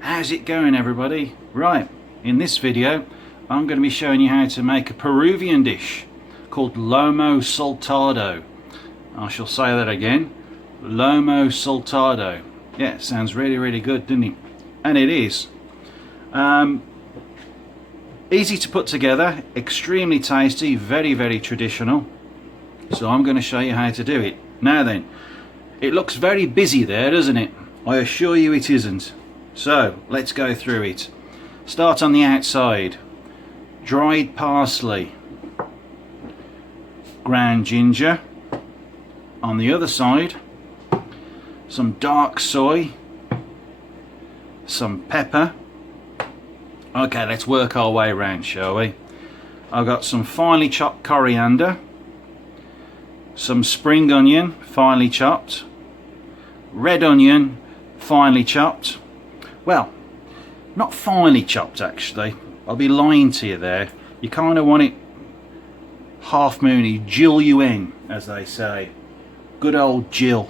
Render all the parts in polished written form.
How's it going, everybody? Right, in this video I'm going to be showing you how to make a Peruvian dish called Lomo Saltado. I shall say that again, Lomo Saltado. Yeah, it sounds really good, doesn't it? And it is. Easy to put together, extremely tasty, very traditional. So I'm going to show you how to do it. Now then, it looks very busy there, doesn't it? I assure you it isn't. So let's go through it. Start on the outside. Dried parsley, ground ginger. On the other side, some dark soy, some pepper. Okay, let's work our way around, shall we? I've got some finely chopped coriander, some spring onion, finely chopped, red onion, finely chopped. Well, not finely chopped actually. I'll be lying to you there. You kind of want it half moony, Jill Ewing, as they say. Good old Jill.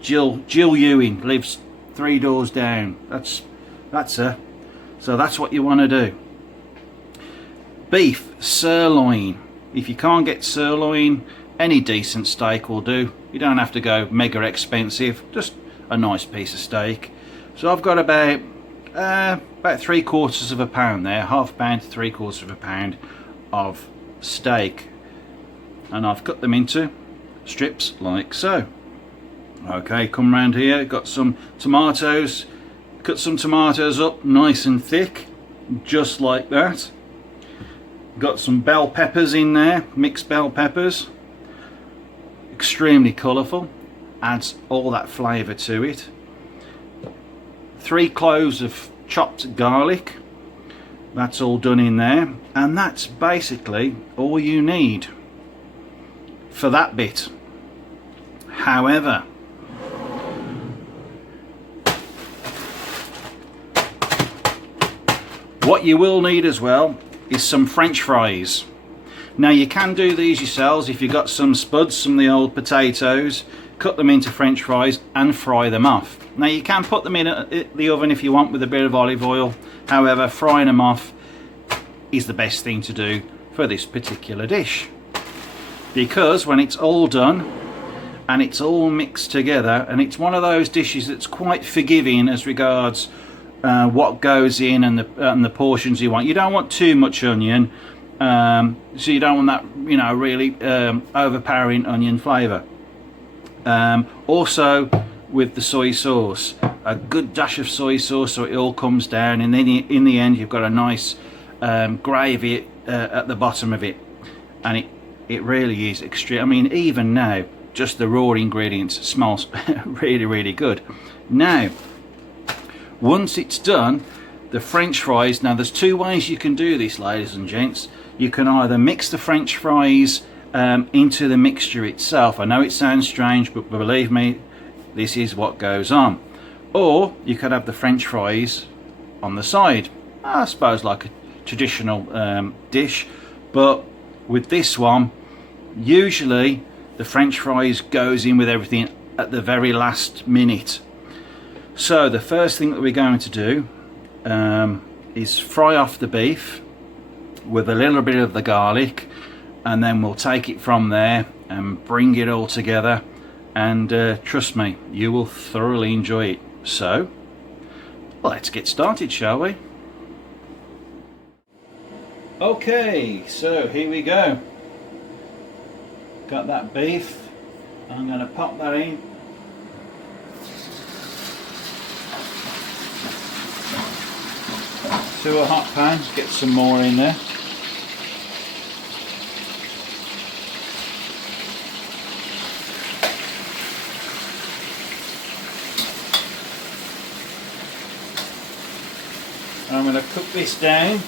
Jill Ewing lives 3 doors down. That's her. So that's what you want to do. Beef, sirloin. If you can't get sirloin, any decent steak will do. You don't have to go mega expensive, just a nice piece of steak. So I've got about 3/4 of a pound there, half pound to 3/4 of a pound of steak, and I've cut them into strips like so. Okay, come round here, got some tomatoes. Cut some tomatoes up nice and thick, just like that. Got some bell peppers in there, mixed bell peppers. Extremely colourful, adds all that flavour to it. 3 cloves of chopped garlic. That's all done in there, and that's basically all you need for that bit. However, what you will need as well is some French fries. Now you can do these yourselves if you've got some spuds, some of the old potatoes, cut them into French fries and fry them off. Now you can put them in the oven if you want with a bit of olive oil. However, frying them off is the best thing to do for this particular dish, because when it's all done and it's all mixed together, and it's one of those dishes that's quite forgiving as regards what goes in and the portions you want. You don't want too much onion, so you don't want that, you know, really overpowering onion flavour. Also with the soy sauce, a good dash of soy sauce so it all comes down, and then in the end you've got a nice gravy at the bottom of it, and it really is extreme. I mean, even now just the raw ingredients smells really good. Now once it's done, the French fries, now there's 2 ways you can do this, ladies and gents. You can either mix the French fries into the mixture itself. I know it sounds strange, but believe me, this is what goes on. Or you could have the French fries on the side, I suppose like a traditional dish. But with this one, usually the French fries goes in with everything at the very last minute. So the first thing that we're going to do is fry off the beef with a little bit of the garlic, and then we'll take it from there and bring it all together, and trust me, you will thoroughly enjoy it. So let's get started, shall we? Okay, so here we go. Got that beef. I'm going to pop that in. To a hot pan, get some more in there. I'm going to cook this down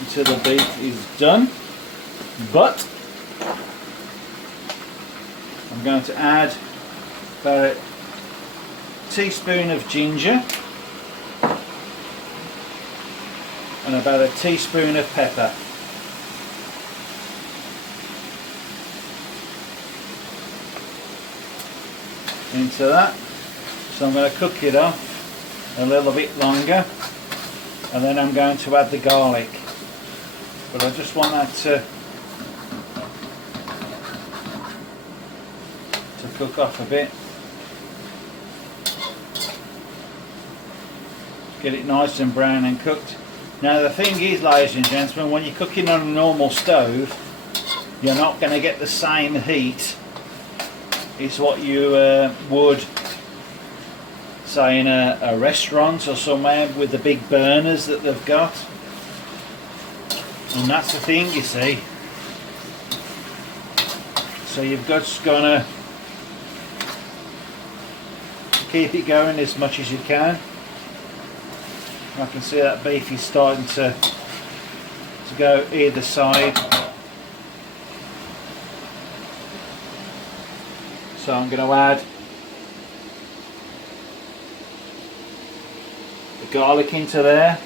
until the beef is done, but I'm going to add about a teaspoon of ginger and about a teaspoon of pepper. Into that. So I'm going to cook it off a little bit longer, and then I'm going to add the garlic. But I just want that to cook off a bit. Get it nice and brown and cooked. Now the thing is, ladies and gentlemen, when you're cooking on a normal stove, you're not going to get the same heat as what you would say in a restaurant or somewhere with the big burners that they've got. And that's the thing, you see. So you've just got to keep it going as much as you can. I can see that beef is starting to go either side. So I'm going to add the garlic into there.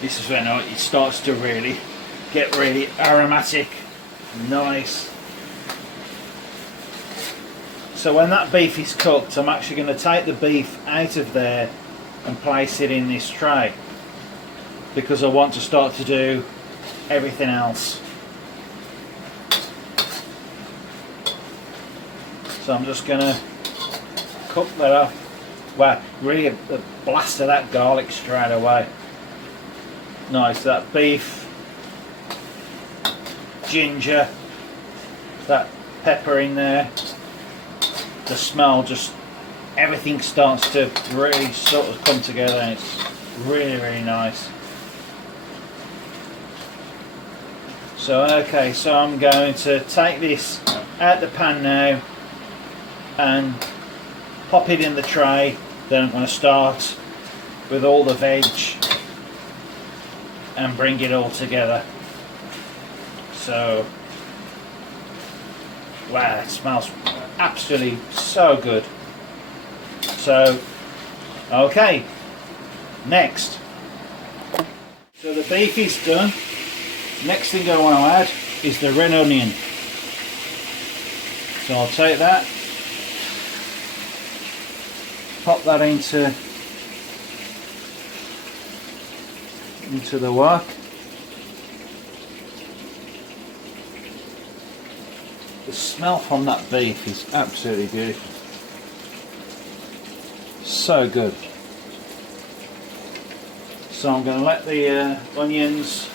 This is when it starts to really get really aromatic, nice. So when that beef is cooked, I'm actually going to take the beef out of there and place it in this tray, because I want to start to do everything else. So I'm just going to cook that up. Well, really a blast of that garlic straight away. Nice, that beef, ginger, that pepper in there, the smell, just everything starts to really sort of come together, and it's really, really nice. So okay, so I'm going to take this out the pan now and pop it in the tray. Then I'm going to start with all the veg and bring it all together. So, wow, it smells absolutely so good. So, okay, next. So the beef is done. Next thing I want to add is the red onion. So I'll take that, pop that into the wok. The smell from that beef is absolutely beautiful. So good. So I'm going to let the onions.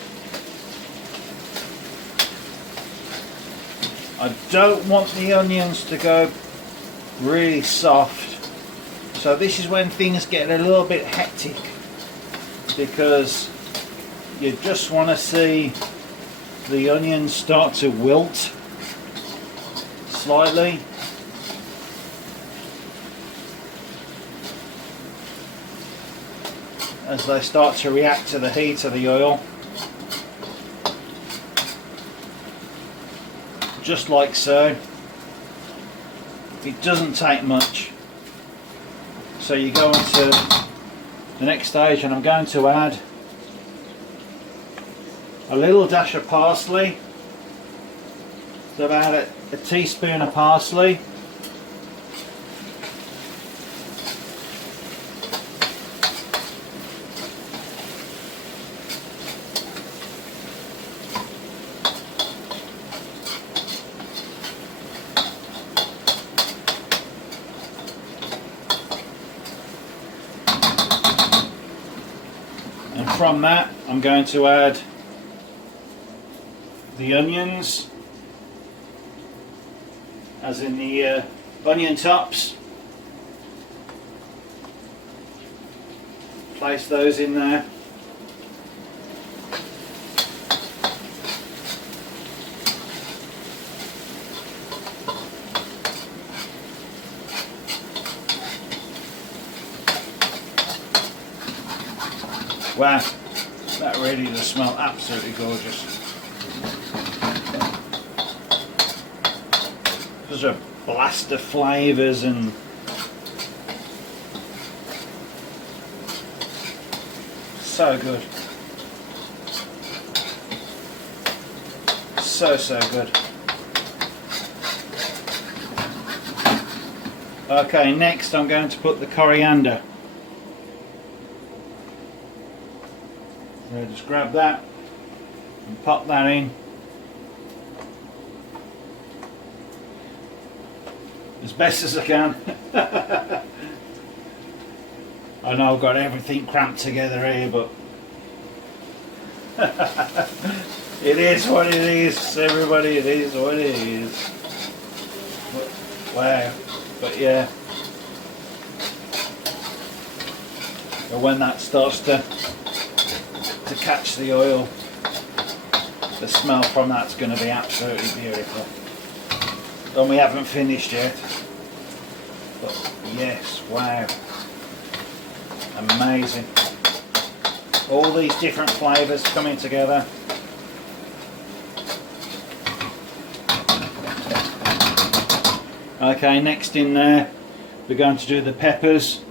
I don't want the onions to go really soft. So this is when things get a little bit hectic, because you just want to see the onions start to wilt slightly. As they start to react to the heat of the oil. Just like so. It doesn't take much. So you go into the next stage, and I'm going to add a little dash of parsley. So I've added a teaspoon of parsley. And from that, I'm going to add the onions, as in the onion tops. Place those in there. Wow, that really does smell absolutely gorgeous. There's a blast of flavours and so good. so good. Okay, next I'm going to put the coriander. So just grab that and pop that in. As best as I can. I know I've got everything cramped together here, but it is what it is, everybody, it is what it is. But, wow, but yeah. But when that starts to catch the oil, the smell from that's going to be absolutely beautiful. And we haven't finished yet. But yes, wow. Amazing. All these different flavours coming together. Okay, next in there we're going to do the peppers.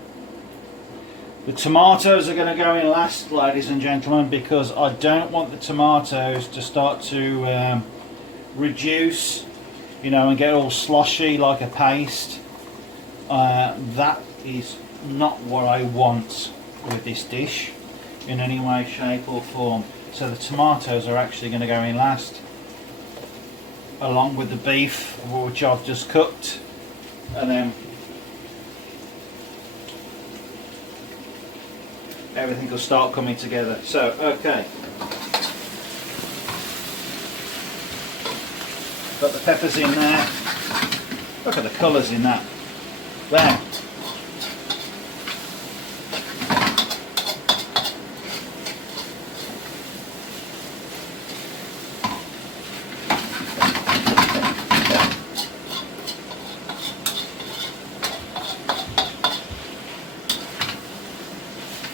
The tomatoes are going to go in last, ladies and gentlemen, because I don't want the tomatoes to start to reduce, you know, and get all sloshy like a paste. That is not what I want with this dish in any way, shape or form. So the tomatoes are actually going to go in last, along with the beef, which I've just cooked, and then everything will start coming together. So, okay. Got the peppers in there. Look at the colours in that. Wow.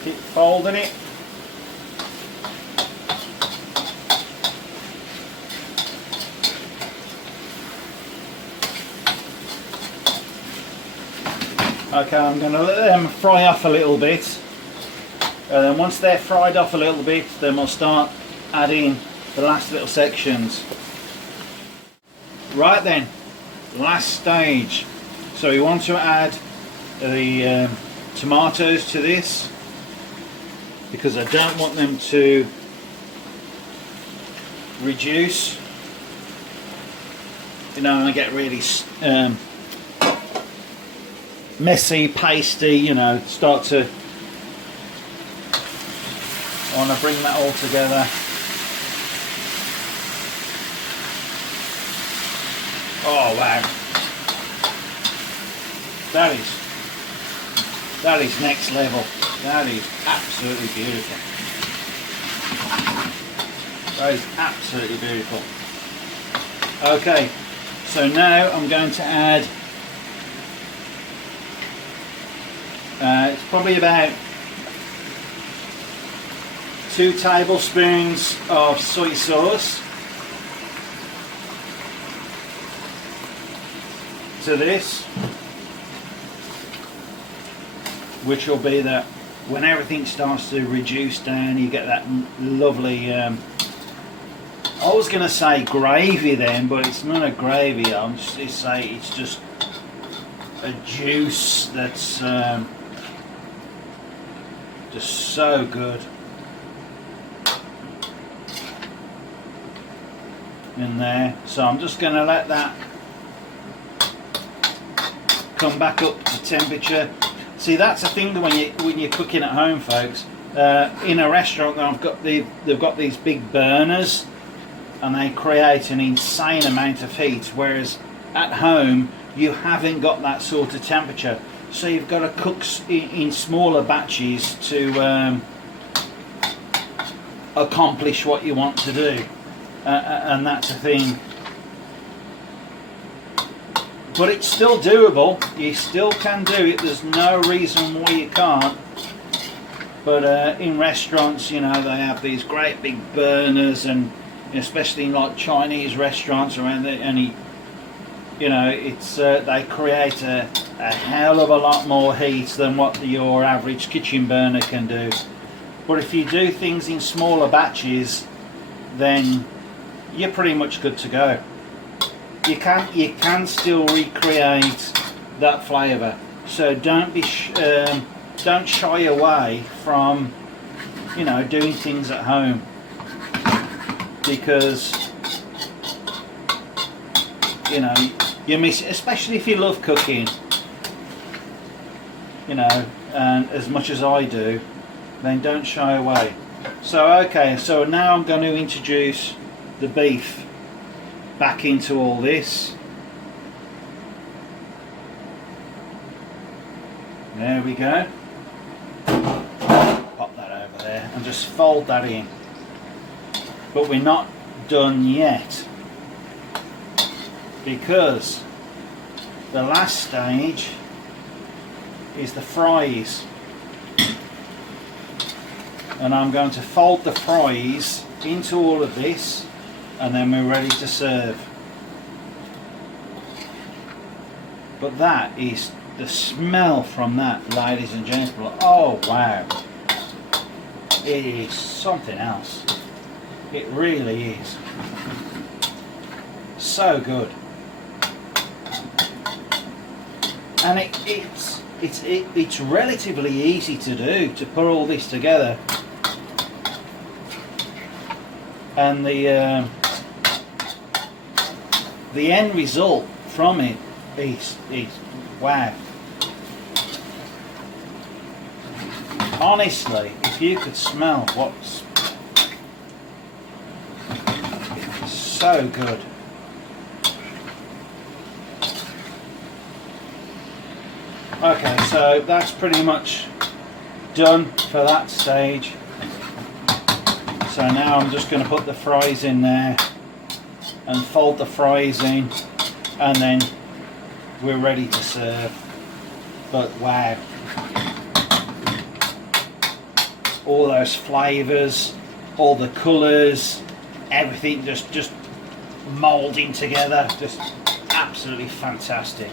Keep folding it. Okay, I'm going to let them fry off a little bit, and then once they're fried off a little bit, then we'll start adding the last little sections. Right then, last stage. So we want to add the tomatoes to this, because I don't want them to reduce, you know, and get really messy, pasty, you know, start to, I want to bring that all together. Oh wow, that is next level. That is absolutely beautiful. That is absolutely beautiful. Okay, so now I'm going to add it's probably about 2 tablespoons of soy sauce to this, which will be that when everything starts to reduce down, you get that lovely I was going to say gravy then, but it's not a gravy. I'm just going to say it's just a juice that's just so good in there. So I'm just going to let that come back up to temperature. See, that's the thing when you're cooking at home, folks. In a restaurant, they've got these big burners, and they create an insane amount of heat. Whereas at home, you haven't got that sort of temperature. So you've got to cook in smaller batches to accomplish what you want to do, and that's the thing. But it's still doable. You still can do it. There's no reason why you can't. But in restaurants, you know, they have these great big burners, and especially in like Chinese restaurants around there, and you know, it's they create a hell of a lot more heat than what your average kitchen burner can do. But if you do things in smaller batches, then you're pretty much good to go. You can still recreate that flavour, so don't shy away from, you know, doing things at home, because, you know, you miss it, especially if you love cooking, you know, and as much as I do, then don't shy away. So okay, so now I'm going to introduce the beef back into all this. There we go. Pop that over there and just fold that in. But we're not done yet, because the last stage is the fries, and I'm going to fold the fries into all of this, and then we're ready to serve. But that is the smell from that, ladies and gentlemen. Oh wow, it is something else. It really is so good, and it's relatively easy to do, to put all this together, and the end result from it is wow. Honestly, if you could smell what's so good. Okay, so that's pretty much done for that stage. So now I'm just going to put the fries in there and fold the fries in, and then we're ready to serve. But wow, all those flavours, all the colours, everything just moulding together, just absolutely fantastic.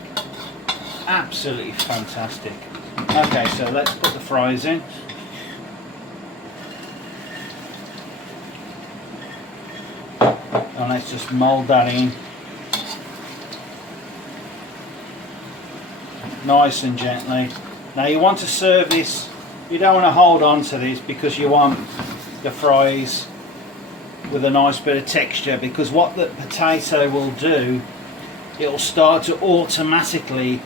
Absolutely fantastic. Okay, so let's put the fries in. And let's just mould that in nice and gently. Now you want to serve this, you don't want to hold on to this, because you want the fries with a nice bit of texture, because what the potato will do, it will start to automatically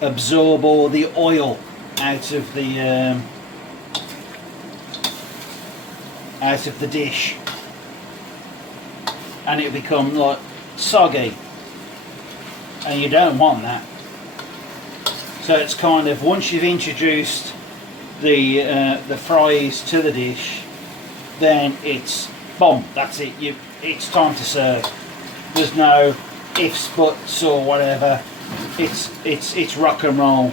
absorb all the oil out of the dish, and it'll become like soggy, and you don't want that. So it's kind of, once you've introduced the fries to the dish, then it's boom, that's it, it's time to serve. There's no ifs, buts or whatever. It's rock and roll.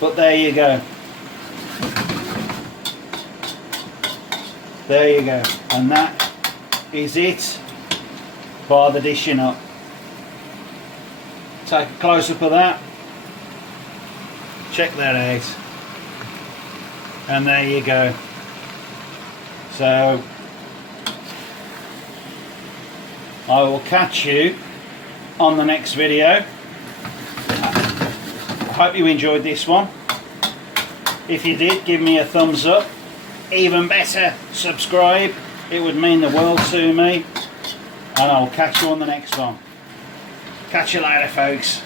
But there you go. There you go. And that is it for the dishing up. Take a close up of that. Check that out. And there you go. So I will catch you on the next video. I hope you enjoyed this one. If you did, give me a thumbs up. Even better, subscribe. It would mean the world to me. And I will catch you on the next one. Catch you later, folks.